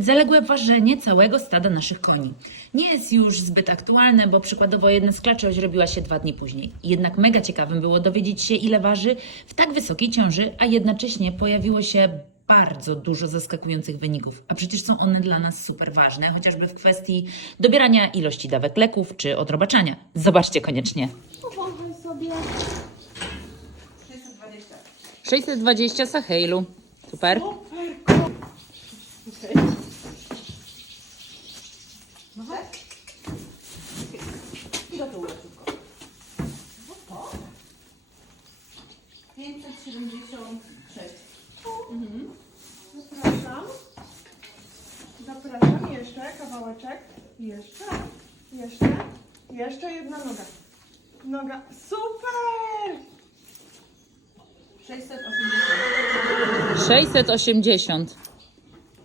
Zaległe ważenie całego stada naszych koni. Nie jest już zbyt aktualne, bo przykładowo jedna z klaczy oźrebiła się dwa dni później. Jednak mega ciekawym było dowiedzieć się, ile waży w tak wysokiej ciąży, a jednocześnie pojawiło się bardzo dużo zaskakujących wyników. A przecież są one dla nas super ważne, chociażby w kwestii dobierania ilości dawek leków czy odrobaczania. Zobaczcie koniecznie. Powąchaj sobie. 620 Sahailu. Super. I do tyłu szybko. No 576. Mhm. Zapraszam. Zapraszam. Jeszcze kawałeczek. Jeszcze. Jeszcze. Jeszcze jedna noga. Noga. Super! 680. 680.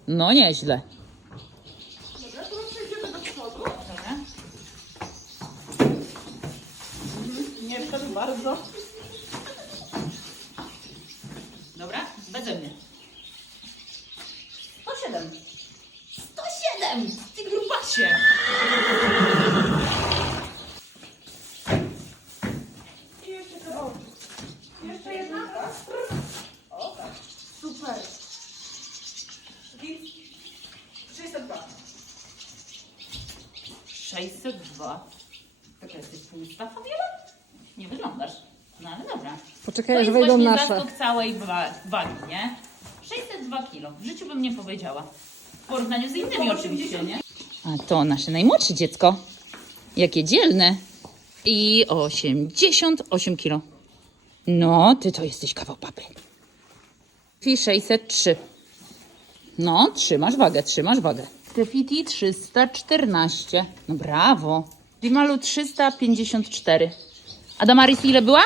No nieźle. Dobra, teraz przejdziemy do przodu. Nie wszedł bardzo. Dobra, beze mnie. 107. 107! Ty grubasie! I jeszcze kawałek. Jeszcze jedna. O tak. Super. I 602. 602. Taka jesteś tłusta, Fabiola? Nie wyglądasz. No ale dobra. Poczekaj, to aż jest wejdą właśnie nasze. zaskok całej wa- wagi, nie? 602 kilo. W życiu bym nie powiedziała. W porównaniu z innymi oczywiście, nie? A to nasze najmłodsze dziecko. Jakie dzielne. I 88 kilo. No, ty to jesteś kawał papy. I 603. No, trzymasz wagę, trzymasz wagę. Stefiti 314. No brawo. Dimalu 354. A Damaris ile była?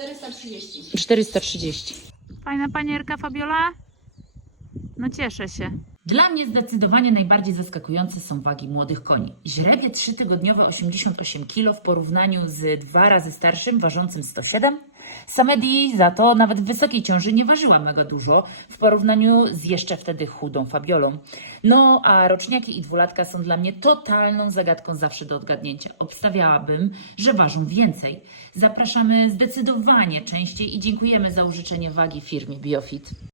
430. 430. Fajna panierka Fabiola? No cieszę się. Dla mnie zdecydowanie najbardziej zaskakujące są wagi młodych koni. Źrebie trzytygodniowy 88 kg w porównaniu z dwa razy starszym ważącym 107. Samedi za to nawet w wysokiej ciąży nie ważyła mega dużo w porównaniu z jeszcze wtedy chudą Fabiolą. No a roczniaki i dwulatka są dla mnie totalną zagadką zawsze do odgadnięcia. Obstawiałabym, że ważą więcej. Zapraszamy zdecydowanie częściej i dziękujemy za użyczenie wagi firmie Biofit.